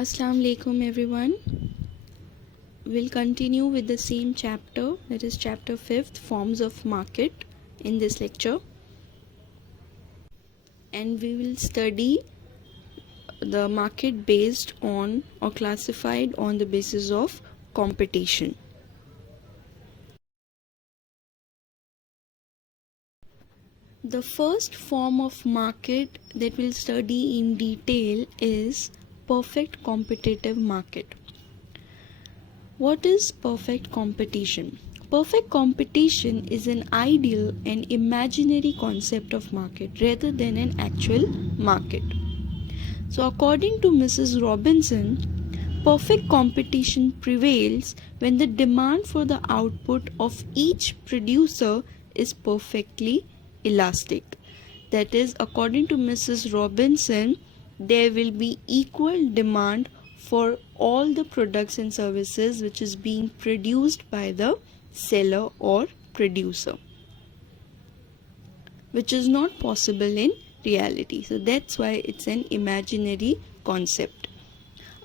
Assalamu alaikum everyone. We'll continue with the same chapter, that is chapter 5, forms of market, in this lecture, and we will study the market based on or classified on the basis of competition. The first form of market that we'll study in detail is perfect competitive market. What is perfect competition? Perfect competition is an ideal and imaginary concept of market rather than an actual market. So, according to Mrs. Robinson, perfect competition prevails when the demand for the output of each producer is perfectly elastic. That is, according to Mrs. Robinson, there will be equal demand for all the products and services which is being produced by the seller or producer, which is not possible in reality. So that's why it's an imaginary concept.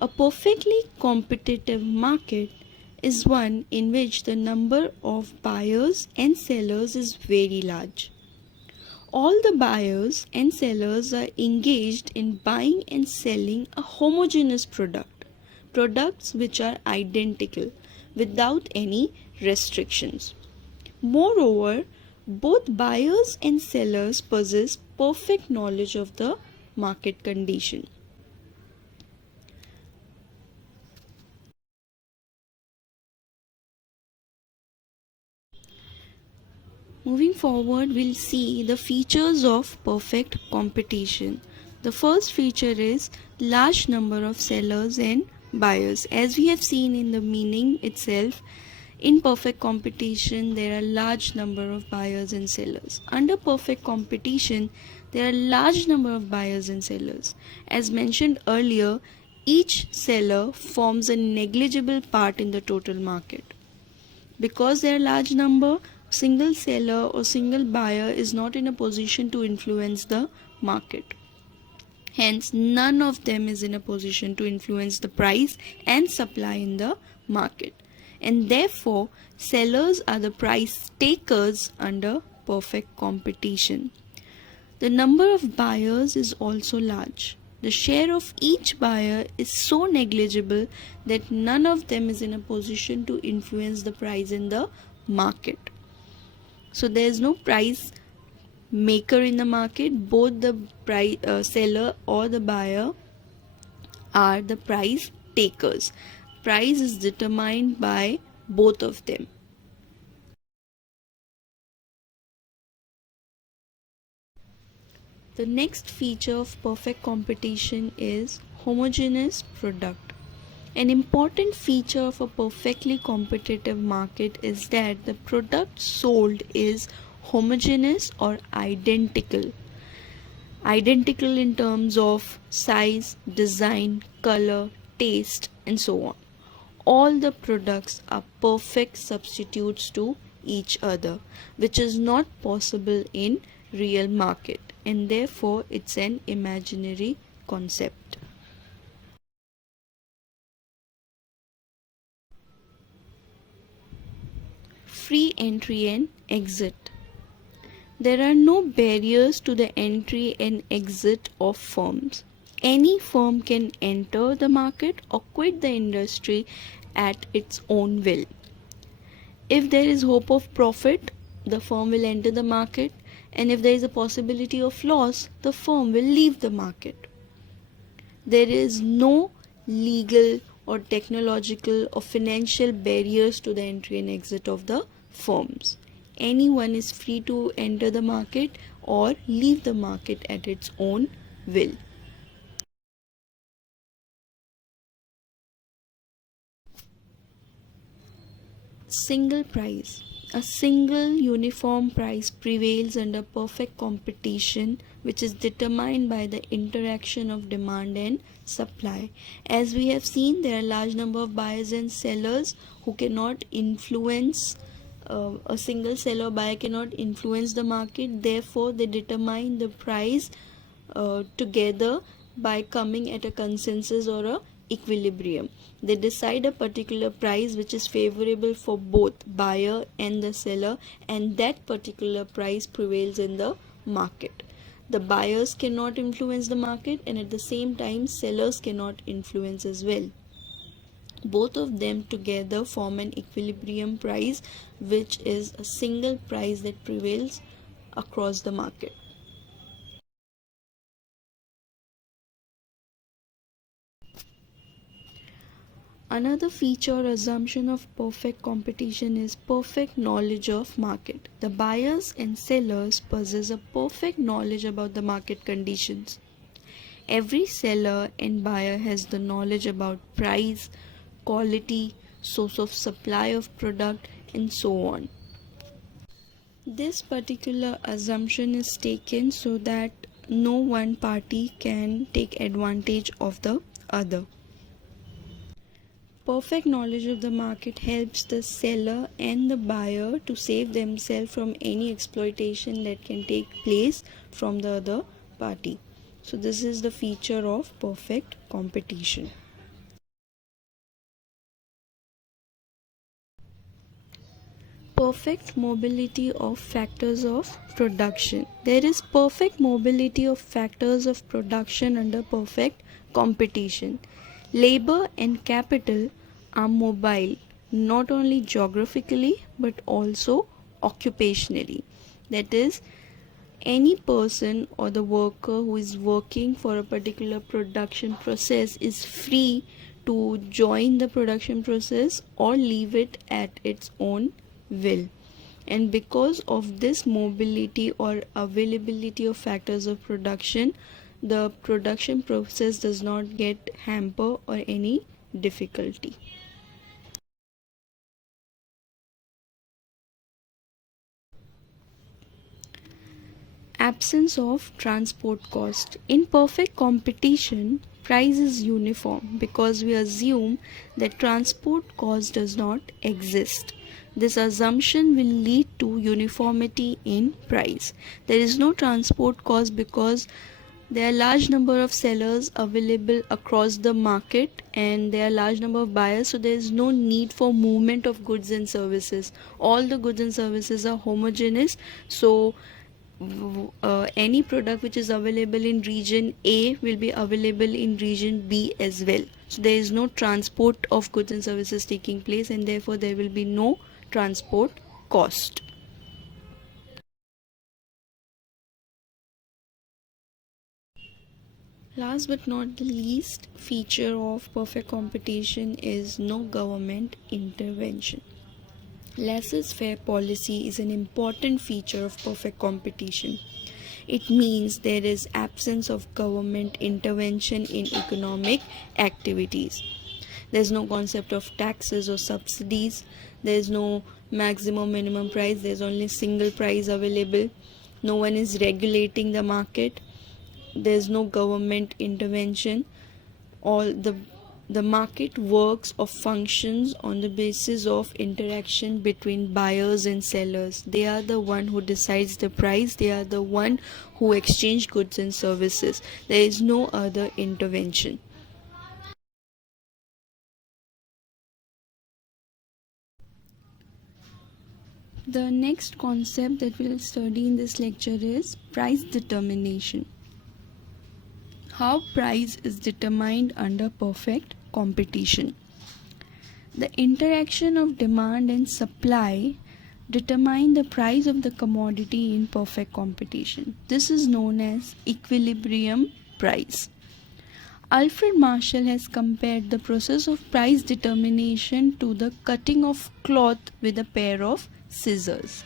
A perfectly competitive market is one in which the number of buyers and sellers is very large. All the buyers and sellers are engaged in buying and selling a homogeneous products which are identical without any restrictions. Moreover, both buyers and sellers possess perfect knowledge of the market condition. Moving forward, we'll see the features of perfect competition. The first feature is large number of sellers and buyers. As we have seen in the meaning itself, in perfect competition, there are large number of buyers and sellers. Under perfect competition, there are large number of buyers and sellers. As mentioned earlier, each seller forms a negligible part in the total market. Because there are large number, single seller or single buyer is not in a position to influence the market. Hence, none of them is in a position to influence the price and supply in the market. And therefore, sellers are the price takers under perfect competition. The number of buyers is also large. The share of each buyer is so negligible that none of them is in a position to influence the price in the market. So there is no price maker in the market. Both the seller or the buyer are the price takers. Price is determined by both of them. The next feature of perfect competition is homogeneous product. An important feature of a perfectly competitive market is that the product sold is homogeneous or identical. Identical in terms of size, design, color, taste, and so on. All the products are perfect substitutes to each other, which is not possible in real market, and therefore it's an imaginary concept. Free entry and exit. There are no barriers to the entry and exit of firms. Any firm can enter the market or quit the industry at its own will. If there is hope of profit, the firm will enter the market, and if there is a possibility of loss, the firm will leave the market. There is no legal or technological or financial barriers to the entry and exit of the firms. Anyone is free to enter the market or leave the market at its own will. Single price. A single uniform price prevails under perfect competition, which is determined by the interaction of demand and supply. As we have seen, there are a large number of buyers and sellers who cannot influence. A single seller or buyer cannot influence the market, therefore they determine the price together by coming at a consensus or a equilibrium. They decide a particular price which is favorable for both buyer and the seller, and that particular price prevails in the market. The buyers cannot influence the market, and at the same time sellers cannot influence as well. Both of them together form an equilibrium price, which is a single price that prevails across the market. Another feature or assumption of perfect competition is perfect knowledge of market. The buyers and sellers possess a perfect knowledge about the market conditions. Every seller and buyer has the knowledge about price, quality, source of supply of product, and so on. This particular assumption is taken so that no one party can take advantage of the other. Perfect knowledge of the market helps the seller and the buyer to save themselves from any exploitation that can take place from the other party. So this is the feature of perfect competition. Perfect mobility of factors of production. There is perfect mobility of factors of production under perfect competition. Labor and capital are mobile not only geographically but also occupationally. That is, any person or the worker who is working for a particular production process is free to join the production process or leave it at its own will. And because of this mobility or availability of factors of production, the production process does not get hampered or any difficulty. Absence of transport cost. In perfect competition, price is uniform because we assume that transport cost does not exist. This assumption will lead to uniformity in price. There is no transport cost because there are large number of sellers available across the market and there are large number of buyers, so there is no need for movement of goods and services. All the goods and services are homogeneous, so any product which is available in region A will be available in region B as well. So there is no transport of goods and services taking place, and therefore there will be no transport cost. Last but not the least feature of perfect competition is no government intervention. Laissez-faire policy is an important feature of perfect competition. It means there is absence of government intervention in economic activities. There is no concept of taxes or subsidies. There is no maximum minimum price. There is only single price available. No one is regulating the market. There is no government intervention. All the market works or functions on the basis of interaction between buyers and sellers. They are the one who decides the price. They are the one who exchange goods and services. There is no other intervention. The next concept that we'll study in this lecture is price determination. How price is determined under perfect competition. The interaction of demand and supply determine the price of the commodity in perfect competition. This is known as equilibrium price. Alfred Marshall has compared the process of price determination to the cutting of cloth with a pair of scissors.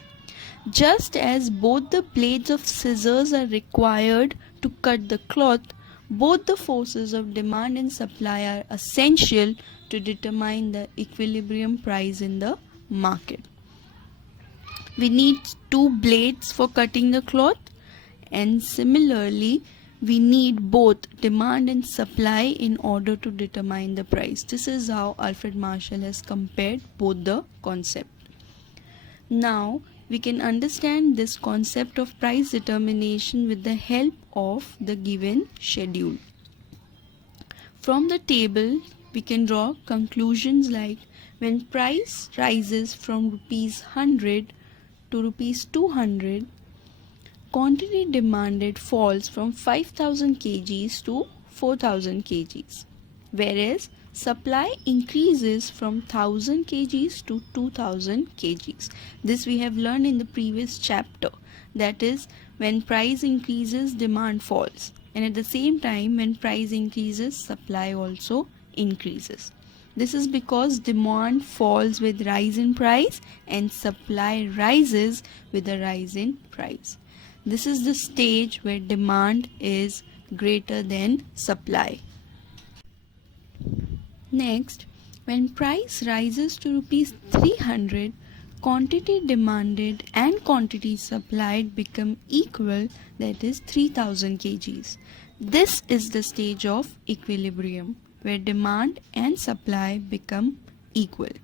Just as both the blades of scissors are required to cut the cloth, both the forces of demand and supply are essential to determine the equilibrium price in the market. We need two blades for cutting the cloth, and similarly we need both demand and supply in order to determine the price. This is how Alfred Marshall has compared both the concepts. Now we can understand this concept of price determination with the help of the given schedule. From the table we can draw conclusions like when price rises from rupees 100 to rupees 200, quantity demanded falls from 5000 kgs to 4000 kgs, whereas supply increases from 1000 kgs to 2000 kgs. This we have learned in the previous chapter. That is, when price increases, demand falls, and at the same time when price increases, supply also increases. This is because demand falls with rise in price and supply rises with a rise in price. This is the stage where demand is greater than supply. Next, when price rises to rupees 300, quantity demanded and quantity supplied become equal, that is 3000 kgs. This is the stage of equilibrium, where demand and supply become equal,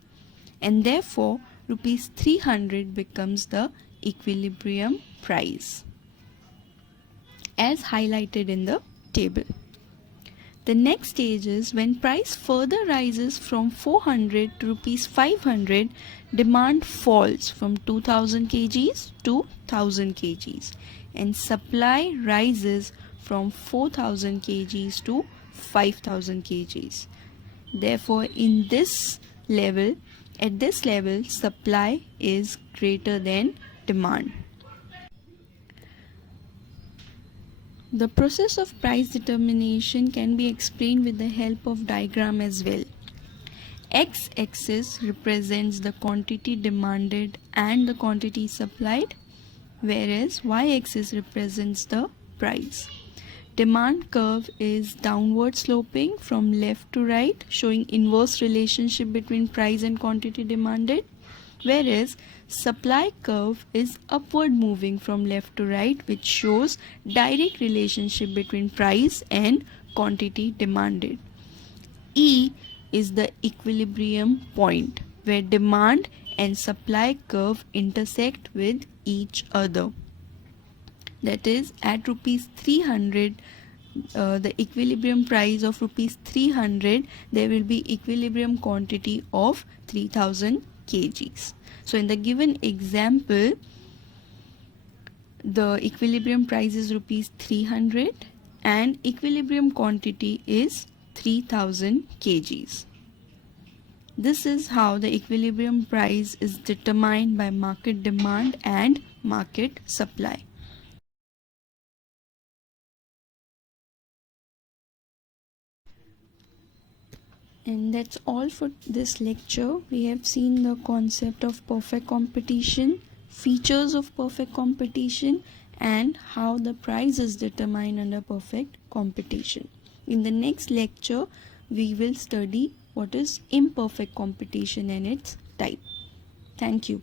and therefore rupees 300 becomes the equilibrium price, as highlighted in the table. The next stage is when price further rises from 400 to rupees 500, demand falls from 2000 kgs to 1000 kgs, and supply rises from 4000 kgs to 5000 kgs. Therefore, at this level, supply is greater than demand. The process of price determination can be explained with the help of diagram as well. X-axis represents the quantity demanded and the quantity supplied, whereas Y-axis represents the price. Demand curve is downward sloping from left to right, showing inverse relationship between price and quantity demanded, whereas supply curve is upward moving from left to right, which shows direct relationship between price and quantity demanded. E is the equilibrium point, where demand and supply curve intersect with each other. That is, at rupees 300, the equilibrium price of rupees 300, there will be equilibrium quantity of 3000 kgs. So in the given example, the equilibrium price is rupees 300 and equilibrium quantity is 3000 kgs. This is how the equilibrium price is determined by market demand and market supply. And that's all for this lecture. We have seen the concept of perfect competition, features of perfect competition, and how the price is determined under perfect competition. In the next lecture, we will study what is imperfect competition and its type. Thank you.